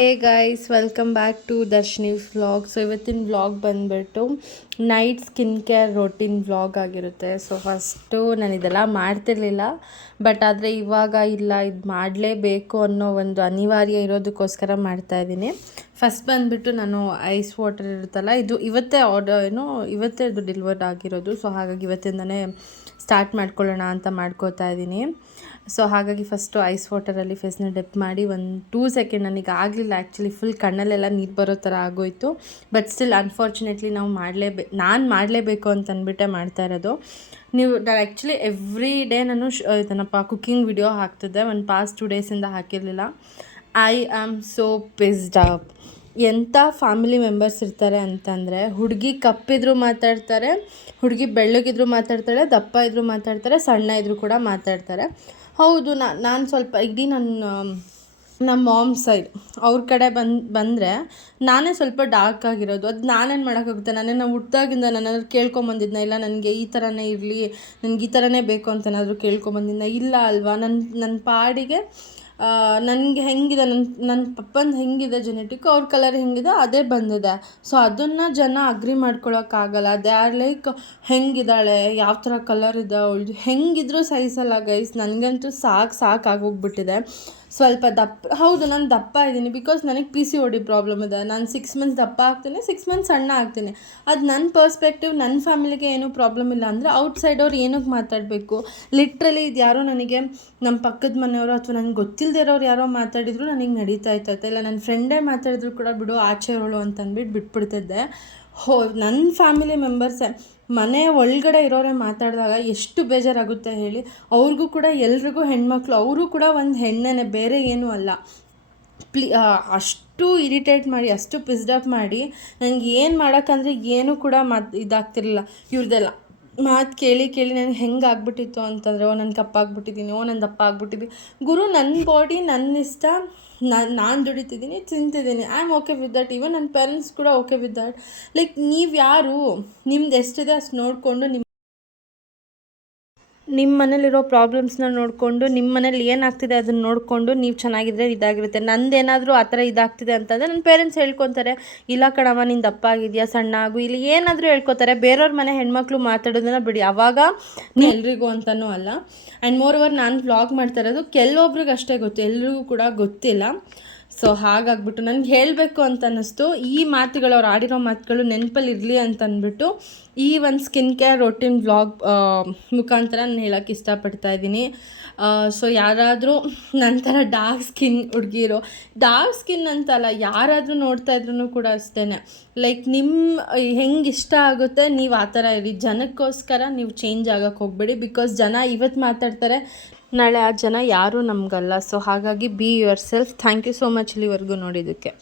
Hey guys, welcome back to Darshini vlog. So ಇವತ್ತಿನ vlog ಬಂದುಬಿಟ್ಟು night skin care routine vlog ಆಗಿರುತ್ತೆ. So first ನಾನು ಇದೆಲ್ಲ ಮಾಡ್ತಿರ್ಲಿಲ್ಲ, ಬಟ್ ಆದರೆ ಇವಾಗ ಇಲ್ಲ, ಇದು ಮಾಡಲೇಬೇಕು ಅನ್ನೋ ಒಂದು ಅನಿವಾರ್ಯ ಇರೋದಕ್ಕೋಸ್ಕರ ಮಾಡ್ತಾಯಿದ್ದೀನಿ. ಫಸ್ಟ್ ಬಂದುಬಿಟ್ಟು ನಾನು ಐಸ್ ವಾಟರ್ ಇರುತ್ತಲ್ಲ, ಇದು ಇವತ್ತೇ ಇವತ್ತೇ ಇದು ಡೆಲಿವರ್ಡ್ ಆಗಿರೋದು. ಸೊ ಹಾಗಾಗಿ ಇವತ್ತಿಂದನೇ ಸ್ಟಾರ್ಟ್ ಮಾಡ್ಕೊಳ್ಳೋಣ ಅಂತ ಮಾಡ್ಕೋತಾ ಇದ್ದೀನಿ. ಸೊ ಹಾಗಾಗಿ ಫಸ್ಟು ಐಸ್ ವಾಟರಲ್ಲಿ ಫೇಸ್ನ ಡಿಪ್ ಮಾಡಿ ಒಂದು 2 ಸೆಕೆಂಡ್, ನನಗೆ ಆಗಲಿಲ್ಲ ಆ್ಯಕ್ಚುಲಿ, ಫುಲ್ ಕಣ್ಣಲ್ಲೆಲ್ಲ ನೀರು ಬರೋ ಥರ ಆಗೋಯಿತು. ಬಟ್ ಸ್ಟಿಲ್ ಅನ್ಫಾರ್ಚುನೇಟ್ಲಿ ನಾನು ಮಾಡಲೇಬೇಕು ಅಂತ ಅಂದ್ಬಿಟ್ಟೆ ಮಾಡ್ತಾ ಇರೋದು. ನಾನು ಆ್ಯಕ್ಚುಲಿ ಎವ್ರಿ ಡೇ ನಾನು ಇದನ್ನಪ್ಪ ಕುಕ್ಕಿಂಗ್ ವಿಡಿಯೋ ಹಾಕ್ತಿದ್ದೆ, ಒಂದು ಪಾಸ್ಟ್ 2 ಡೇಸಿಂದ ಹಾಕಿರಲಿಲ್ಲ. I am so pissed up. ಎಂಥ ಫ್ಯಾಮಿಲಿ ಮೆಂಬರ್ಸ್ ಇರ್ತಾರೆ ಅಂತಂದರೆ, ಹುಡುಗಿ ಕಪ್ಪಿದ್ರೂ ಮಾತಾಡ್ತಾರೆ, ಹುಡುಗಿ ಬೆಳ್ಳಗಿದ್ರೂ ಮಾತಾಡ್ತಾಳೆ, ದಪ್ಪ ಇದ್ರೂ ಮಾತಾಡ್ತಾರೆ, ಸಣ್ಣ ಇದ್ರೂ ಕೂಡ ಮಾತಾಡ್ತಾರೆ. ಹೌದು, ನಾನು ಸ್ವಲ್ಪ ಇಡೀ ನಮ್ಮ ಮಾಮ್ ಸೈಡ್ ಅವ್ರ ಕಡೆ ಬಂದರೆ ನಾನೇ ಸ್ವಲ್ಪ ಡಾರ್ಕ್ ಆಗಿರೋದು. ಅದು ನಾನೇನು ಮಾಡೋಕ್ಕಾಗುತ್ತೆ? ನಾನು ಹುಟ್ಟಿದಾಗಿಂದ ನಾನು ಕೇಳ್ಕೊಂಬಂದಿದ್ನ, ಇಲ್ಲ ನನಗೆ ಈ ಥರನೇ ಇರಲಿ, ನನಗೆ ಈ ಥರನೇ ಬೇಕು ಅಂತ ಏನಾದರೂ ಕೇಳ್ಕೊಂಬಂದಿದ್ನ? ಇಲ್ಲ ಅಲ್ವಾ? ನನ್ನ ಪಾಡಿಗೆ ನನಗೆ ಹೆಂಗಿದೆ, ನನ್ನ ಪಪ್ಪಂದು ಹೆಂಗಿದೆ ಜೆನೆಟಿಕ್, ಅವ್ರ ಕಲರ್ ಹೆಂಗಿದೆ ಅದೇ ಬಂದಿದೆ. ಸೊ ಅದನ್ನು ಜನ ಅಗ್ರಿ ಮಾಡ್ಕೊಳೋಕ್ಕಾಗಲ್ಲ. ದೇ ಆರ್ ಲೈಕ್, ಹೆಂಗಿದ್ದಾಳೆ, ಯಾವ ಥರ ಕಲರ್ ಇದೆ ಅವಳು, ಹೆಂಗಿದ್ರೂ ಸಹಿಸಲ್ಲ ಗೈಸ್. ನನಗಂತೂ ಸಾಕಾಗೋಗ್ಬಿಟ್ಟಿದೆ. ಸ್ವಲ್ಪ ಹೌದು, ನಾನು ದಪ್ಪ ಇದ್ದೀನಿ ಬಿಕಾಸ್ ನನಗೆ PCOD ಪ್ರಾಬ್ಲಮ್ ಇದೆ. ನಾನು 6 ಮಂತ್ಸ್ ದಪ್ಪ ಆಗ್ತೀನಿ, 6 ಮಂತ್ಸ್ ಸಣ್ಣ ಆಗ್ತೀನಿ. ಅದು ನನ್ನ ಪರ್ಸ್ಪೆಕ್ಟಿವ್. ನನ್ನ ಫ್ಯಾಮಿಲಿಗೆ ಏನೂ ಪ್ರಾಬ್ಲಮ್ ಇಲ್ಲ ಅಂದರೆ ಔಟ್ಸೈಡ್ ಅವ್ರು ಏನಕ್ಕೆ ಮಾತಾಡಬೇಕು? ಲಿಟ್ರಲಿ ಇದು ಯಾರೋ ನನಗೆ ನಮ್ಮ ಪಕ್ಕದ ಮನೆಯವರು ಅಥವಾ ನನಗೆ ಗೊತ್ತಿಲ್ಲದೆ ಇರೋರು ಯಾರೋ ಮಾತಾಡಿದ್ರು ನನಗೆ ನಡೀತಾ ಇರ್ತೈತೆ. ಇಲ್ಲ ನನ್ನ ಫ್ರೆಂಡೇ ಮಾತಾಡಿದ್ರು ಕೂಡ ಬಿಡು, ಆಚೆ ಇರೋಳು ಅಂತ ಅಂದ್ಬಿಟ್ಟು ಬಿಟ್ಬಿಡ್ತಿದ್ದೆ. ನನ್ನ ಫ್ಯಾಮಿಲಿ ಮೆಂಬರ್ಸೇ ಮನೆ ಒಳಗಡೆ ಇರೋರೇ ಮಾತಾಡಿದಾಗ ಎಷ್ಟು ಬೇಜಾರಾಗುತ್ತೆ ಹೇಳಿ. ಅವ್ರಿಗೂ ಕೂಡ, ಎಲ್ರಿಗೂ ಹೆಣ್ಮಕ್ಳು, ಅವರು ಕೂಡ ಒಂದು ಹೆಣ್ಣೇ, ಬೇರೆ ಏನೂ ಅಲ್ಲ. ಅಷ್ಟು ಇರಿಟೇಟ್ ಮಾಡಿ, ಅಷ್ಟು ಪಿಸ್ಡಪ್ ಮಾಡಿ ನನಗೆ ಏನು ಮಾಡೋಕ್ಕಂದರೆ ಏನೂ ಕೂಡ ಇದಾಗ್ತಿರಲಿಲ್ಲ. ಇವ್ರದ್ದೆಲ್ಲ ಮಾತು ಕೇಳಿ ನನಗೆ ಹೆಂಗೆ ಆಗ್ಬಿಟ್ಟಿತ್ತು ಅಂತಂದರೆ, ನಾನು ಕಪ್ಪಾಗ್ಬಿಟ್ಟಿದ್ದೀನಿ, ನಾನು ದಪ್ಪ ಆಗ್ಬಿಟ್ಟಿದ್ದೀನಿ. ಗುರು, ನನ್ನ ಬಾಡಿ ನನ್ನ ಇಷ್ಟ, ನಾನು ದುಡಿತಿದ್ದೀನಿ, ತಿಂತಿದ್ದೀನಿ, I am okay with that. Even ನನ್ನ ಪೇರೆಂಟ್ಸ್ ಕೂಡ ಓಕೆ ವಿತ್ ದಟ್. ಲೈಕ್, ನೀವು ಯಾರು? ನಿಮ್ದು ಎಷ್ಟಿದೆ ಅಷ್ಟು ನೋಡಿಕೊಂಡು ನಿಮ್ಮ ಮನೇಲಿರೋ ಪ್ರಾಬ್ಲಮ್ಸ್ನ ನೋಡಿಕೊಂಡು, ನಿಮ್ಮ ಮನೇಲಿ ಏನಾಗ್ತಿದೆ ಅದನ್ನು ನೋಡಿಕೊಂಡು ನೀವು ಚೆನ್ನಾಗಿದ್ರೆ ಇದಾಗಿರುತ್ತೆ. ನಂದೇನಾದರೂ ಆ ಥರ ಇದಾಗ್ತಿದೆ ಅಂತಂದರೆ ನನ್ನ ಪೇರೆಂಟ್ಸ್ ಹೇಳ್ಕೊತಾರೆ, ಇಲ್ಲ ಕಣವ ನೀನು ದಪ್ಪ ಆಗಿದೆಯಾ, ಸಣ್ಣ ಆಗು, ಇಲ್ಲಿ ಏನಾದರೂ ಹೇಳ್ಕೊತಾರೆ. ಬೇರೆಯವ್ರ ಮನೆ ಹೆಣ್ಮಕ್ಳು ಮಾತಾಡೋದನ್ನ ಬಿಡಿ. ಆವಾಗ ಎಲ್ರಿಗೂ ಅಂತಲೂ ಅಲ್ಲ. ಆ್ಯಂಡ್ ಮೋರ್ ಓವರ್, ನಾನು ವ್ಲಾಗ್ ಮಾಡ್ತಾ ಇರೋದು ಕೆಲವೊಬ್ರಿಗೆ ಅಷ್ಟೇ ಗೊತ್ತು, ಎಲ್ರಿಗೂ ಕೂಡ ಗೊತ್ತಿಲ್ಲ. ಸೊ ಹಾಗಾಗ್ಬಿಟ್ಟು ನನಗೆ ಹೇಳಬೇಕು ಅಂತ ಅನ್ನಿಸ್ತು. ಈ ಮಾತುಗಳು, ಅವ್ರು ಆಡಿರೋ ಮಾತುಗಳು ನೆನಪಲ್ಲಿ ಇರಲಿ ಅಂತ ಅಂದ್ಬಿಟ್ಟು ಈ ಒಂದು ಸ್ಕಿನ್ ಕೇರ್ ರೊಟೀನ್ ವ್ಲಾಗ್ ಮುಖಾಂತರ ನಾನು ಹೇಳೋಕ್ಕೆ ಇಷ್ಟಪಡ್ತಾ ಇದ್ದೀನಿ. ಸೊ ಯಾರಾದರೂ ನನ್ನ ಥರ ಡಾರ್ಕ್ ಸ್ಕಿನ್ ಹುಡುಗಿರೋ, ಡಾರ್ಕ್ ಸ್ಕಿನ್ ಅಂತಲ್ಲ, ಯಾರಾದರೂ ನೋಡ್ತಾ ಇದ್ರೂ ಕೂಡ ಅಷ್ಟೇ, ಲೈಕ್ ಹೆಂಗೆ ಇಷ್ಟ ಆಗುತ್ತೆ ನೀವು ಆ ಥರ ಇರಿ. ಜನಕ್ಕೋಸ್ಕರ ನೀವು ಚೇಂಜ್ ಆಗೋಕ್ಕೆ ಹೋಗಬೇಡಿ. ಬಿಕಾಸ್ ಜನ ಇವತ್ತು ಮಾತಾಡ್ತಾರೆ, ನಾಳೆ ಆ ಜನ ಯಾರೂ ನಮಗಲ್ಲ. ಸೊ ಹಾಗಾಗಿ be yourself. Thank you so much ಇಲ್ಲಿವರೆಗೂ ನೋಡಿದ್ದಕ್ಕೆ.